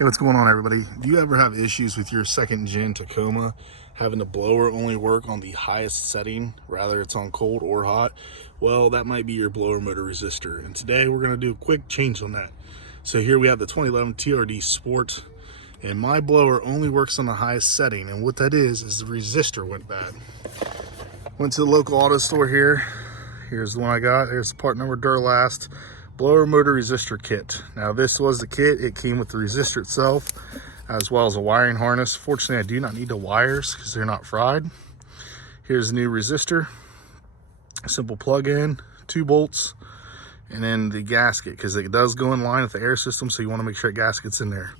Hey, what's going on, everybody? Do you ever have issues with your second gen Tacoma having the blower only work on the highest setting, rather it's on cold or hot? Well, that might be your blower motor resistor, and today we're going to do a quick change on that. So here we have the 2011 TRD Sport, and my blower only works on the highest setting, and what that is the resistor went bad. Went to the local auto store here. Here's the one I got. Here's the part number, Duralast blower motor resistor kit. Now this was the kit. It came with the resistor itself as well as a wiring harness. Fortunately, I do not need the wires because they're not fried. Here's the new resistor, simple plug in, 2 bolts, and then the gasket, because it does go in line with the air system, so you want to make sure the gasket's in there.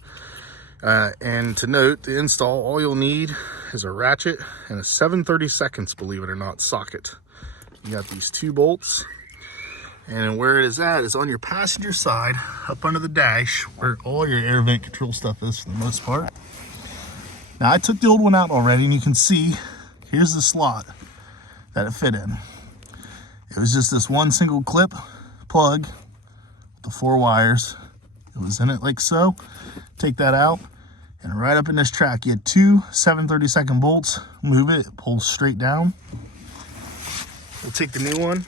And to note, to install, all you'll need is a ratchet and a 7/32, believe it or not, socket. You got these 2 bolts. And where it is at is on your passenger side, up under the dash, where all your air vent control stuff is for the most part. Now I took the old one out already, and you can see, here's the slot that it fit in. It was just this one single clip plug with the 4 wires. It was in it like so. Take that out, and right up in this track, you had 2 7/32 bolts. Move it, it pulls straight down. We'll take the new one,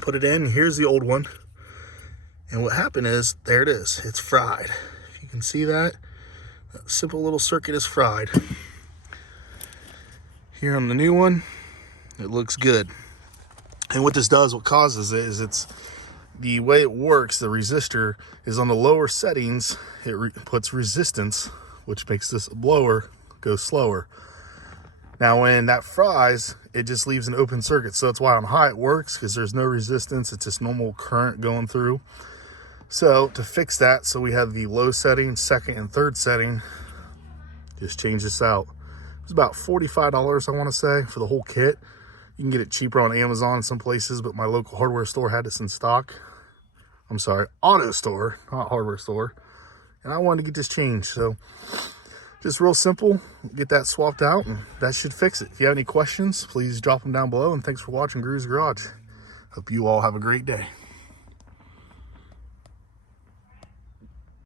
put it in. Here's the old one, and what happened is, there it is, it's fried. If you can see that, that simple little circuit is fried. Here on the new one, it looks good. And what this does, what causes it, is it's the way it works. The resistor is on the lower settings. It puts resistance, which makes this blower go slower. Now when that fries, it just leaves an open circuit. So that's why on high it works, because there's no resistance. It's just normal current going through. So to fix that, so we have the low setting, second and third setting, just change this out. It's about $45, I want to say, for the whole kit. You can get it cheaper on Amazon in some places, but my local hardware store had this in stock. I'm sorry, auto store, not hardware store. And I wanted to get this changed, so just real simple, get that swapped out, and that should fix it. If you have any questions, please drop them down below, and thanks for watching Gru's Garage. Hope you all have a great day.